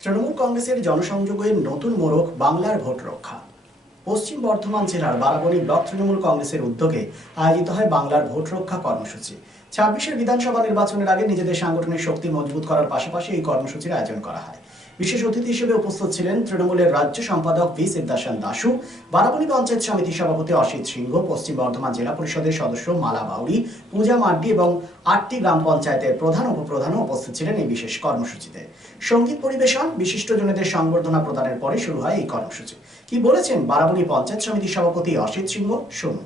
তৃণমূল কংগ্রেসের জনসংযোগের নতুন মোড়ক বাংলার ভোট রক্ষা। পশ্চিম বর্ধমান জেলার বারাবণী ব্লক তৃণমূল কংগ্রেসের উদ্যোগে আয়োজিত হয় বাংলার ভোট রক্ষা কর্মসূচি। ২৬-এর বিধানসভা নির্বাচনের আগে নিজেদের সাংগঠনিক শক্তি মজবুত করার পাশাপাশি এই কর্মসূচির আয়োজন করা হয়। বিশেষ অতিথি হিসেবে উপস্থিত ছিলেন তৃণমূলের রাজ্য সম্পাদক ভি সিদ্ধাসান দাশু, বারাবণী পঞ্চায়েত সমিতির সভাপতি অসিত সিংহ, পশ্চিম বর্ধমান জেলা পরিষদের সদস্য মালা বাউরি, পূজা মাড্ডি এবং ৮টি গ্রাম পঞ্চায়েতের প্রধান উপপ্রধানও উপস্থিত ছিলেন এই বিশেষ কর্মসূচিতে। সঙ্গীত পরিবেশন, বিশিষ্টজনেদের সংবর্ধনা প্রদানের পরে শুরু হয় এই কর্মসূচি। কি বলেছেন বারাবণী পঞ্চায়েত সমিতির সভাপতি অসিত সিংহ, শুনুন।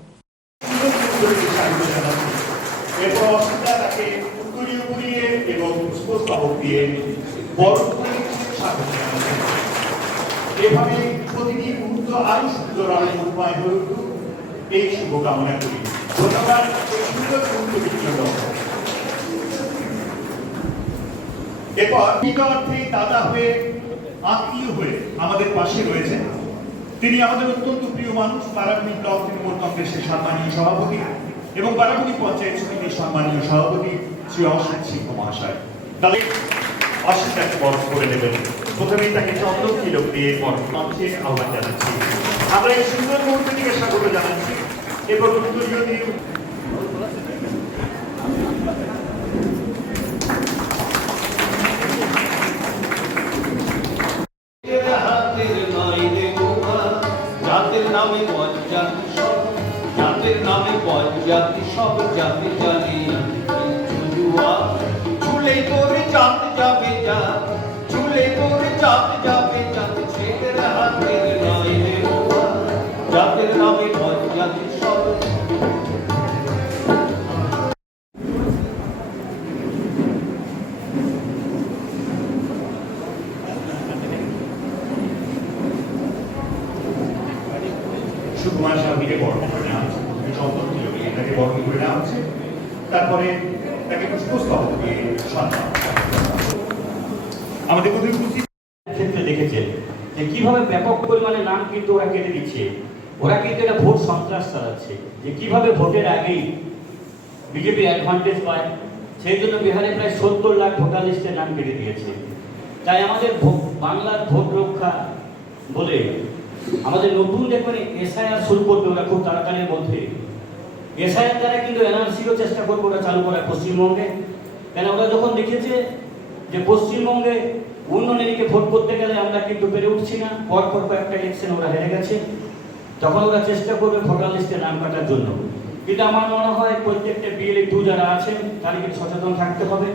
এভাবে প্রতিটি মুহূর্ত আরো সুন্দর আরো সুখময় হয়ে উঠুক, এই শুভকামনা করি। ধন্যবাদ এই সুন্দর মুহূর্তের জন্য। এরপর অর্থে দাদা হয়ে, আত্মীয় হয়ে আমাদের পাশে রয়েছেন। তিনি আমাদের অত্যন্ত প্রিয় মানুষ, বারাবণী ব্লক তৃণমূল কংগ্রেসের সম্মানীয় সভাপতি এবং বারাবণী পঞ্চায়েত সমিতির সম্মানীয় সভাপতি শ্রী অসিত সিংহ মহাশয়। তাদের অসিত একটা বরফ করে নেবেন। প্রথমেই তাকে চন্দন তিলক দিয়ে বরফ মঞ্চে আহ্বান জানাচ্ছি। আমরা এই সুন্দর মুহূর্তটিকে স্বাগত জানাচ্ছি। এরপর উত্তরীয় দিয়ে জাতি সব জাতি জানি চুলে করে চাঁদ যাবে যা, চুলে করে চাঁদ যাবে জাতি ছেলের হাতের নয় রে জাতির নামে জাতি সব। সুকুমার স্বামীকে বরণ করে নেওয়া হচ্ছে, চন্দন তিলক এটাকে বরণ করে নেওয়া হচ্ছে। তারপরে তাকে পুষ্পস্তবক দিয়ে সম্মান। আমাদের প্রতি ক্ষেত্রে দেখেছেন যে কিভাবে ব্যাপক পরিমাণে নাম কিন্তু ওরা কেটে দিচ্ছে। ওরা কিন্তু এটা ভোট সন্ত্রাস চালাচ্ছে, যে কিভাবে ভোটের আগেই বিজেপি অ্যাডভান্টেজ পায়। সেই জন্য বিহারে প্রায় ৭০ লাখ ভোটার লিস্টের নাম কেটে দিয়েছে। তাই আমাদের বাংলার ভোট রক্ষা বলে আমাদের নতুন দেখবেন এসআইআর শুরু করবে ওরা খুব তাড়াতাড়ির মধ্যে। এসআইআর দ্বারা কিন্তু এনআরসিরও চেষ্টা করবে ওরা চালু করা পশ্চিমবঙ্গে। কেন ওরা যখন দেখেছে যে পশ্চিমবঙ্গে উন্নয়নের দিকে ভোট করতে গেলে আমরা কিন্তু পেরে উঠছি না, পরপর কয়েকটা ইলেকশন ওরা হেরে গেছে, তখন ওরা চেষ্টা করবে ভোটার লিস্টে নাম কাটার জন্য। কিন্তু আমার মনে হয় প্রত্যেকটা বিএলএ 2 যারা আছেন তারা কিন্তু সচেতন থাকতে হবে,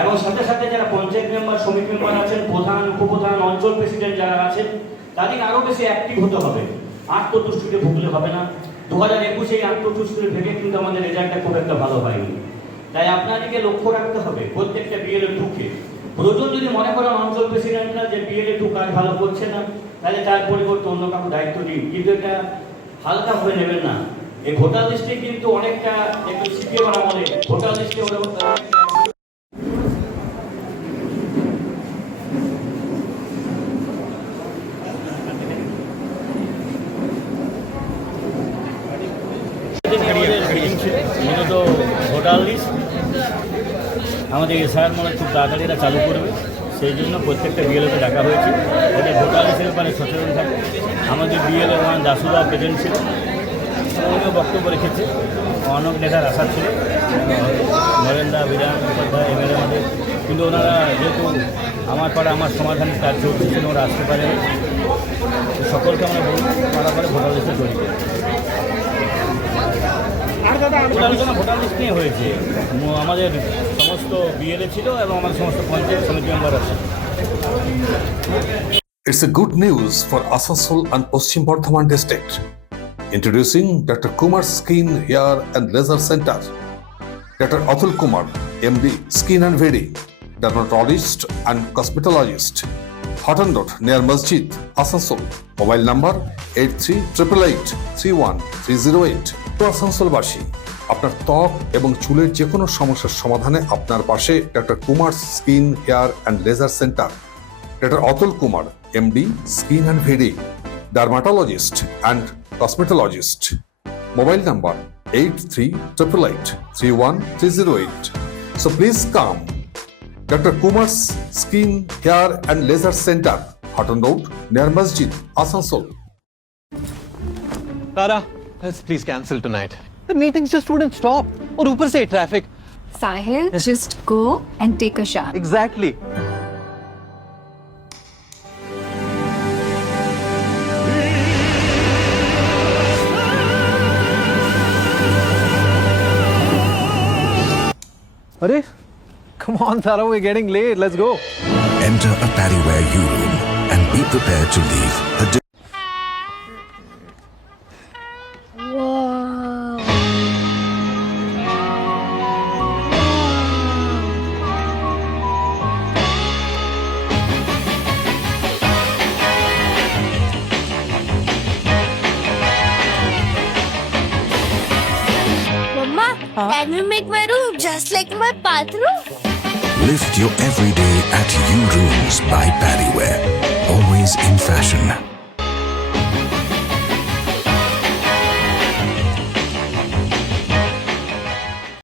এবং সাথে সাথে যারা পঞ্চায়েত মেম্বার, সমিতি মেম্বার আছেন, প্রধান, উপপ্রধান, অঞ্চল প্রেসিডেন্ট যারা আছেন, তাদের আরো বেশি অ্যাক্টিভ হতে হবে। আত্মতুষ্টিতে ভুগলে হবে না। 2021 এই আত্মতুষ্টিতে ভেঙে কিন্তু আমাদের রেজাল্টটা খুব একটা ভালো হয়নি। তাই আপনাদেরকে লক্ষ্য রাখতে হবে প্রত্যেকটা বিএলএ 2কে। প্রয়োজন যদি মনে করেন অঞ্চল প্রেসিডেন্টরা যে বিএলএ 2 কাজ ভালো করছে না, তাহলে তার পরিবর্তে অন্য কাউকে দায়িত্ব দিন, কিন্তু এটা হালকা হয়ে নেবেন না। এই ভোটার লিস্টে কিন্তু অনেকটা একটু সিপিএম আমলে ভোটার লিস্টে ওরা মূলত ভোটার লিস্ট আমাদের এসআইআর মনে খুব তাড়াতাড়ি এরা চালু করবে। সেই জন্য প্রত্যেকটা বিএলওকে ডাকা হয়েছে, ওদের ভোটার লিস্টের ব্যাপারে সচেতন থাকে। আমাদের বিএলও 1 দাসুদা প্রেজেন্ট ছিল, উনিও বক্তব্য রেখেছে। অনেক নেতার আশা ছিল, নরেন্দ্র বিধান মুখোপাধ্যায় এমএলএ আমাদের, কিন্তু ওনারা যেহেতু আমার পাড়া আমার সমাধানের কাজ চলছে সেজন্য ওরা আসতে পারেনি। সকলকে আমরা বলব পাড়া ভোটার লিস্টে তৈরি করি। আলোচনা ভোটার লিস্ট নিয়ে হয়েছে, আমাদের সমস্ত বিএলএ ছিল এবং আমাদের সমস্ত পঞ্চায়েত সমিতি মেম্বার আছে। It's a good news for Asansol and Paschim Bardhaman district. Introducing Dr. Kumar Skin Hair and Laser Center. Dr. Atul Kumar, MD, Skin and Wedding, dermatologist and cosmetologist. Hotton Road near Masjid, Asansol. Mobile number 8388831308. আসানসোলবাসী, আপনার ত্বক এবং চুলের যে কোনো সমস্যার সমাধানে আপনার পাশে doctor Kumar skin hair and laser centre. Doctor Atul Kumar, MD, skin and ভেডিং, dermatologist and cosmetologist. Mobile number 8388831308. So please come Dr. Kumar's Skin, Hair and Laser Center, Hutton Road, near Masjid, Asansol. Tara, let's please cancel tonight. The meetings just wouldn't stop. और ऊपर से traffic. Sahil, just go and take a shower. Exactly. Arey, come on, Tara, we're getting late. Let's go. Enter a Paddyware U-Room and be prepared to leave a Mama, can we make my room just like my bathroom? Lift your everyday at U-Rooms by Paddyware. Always in fashion.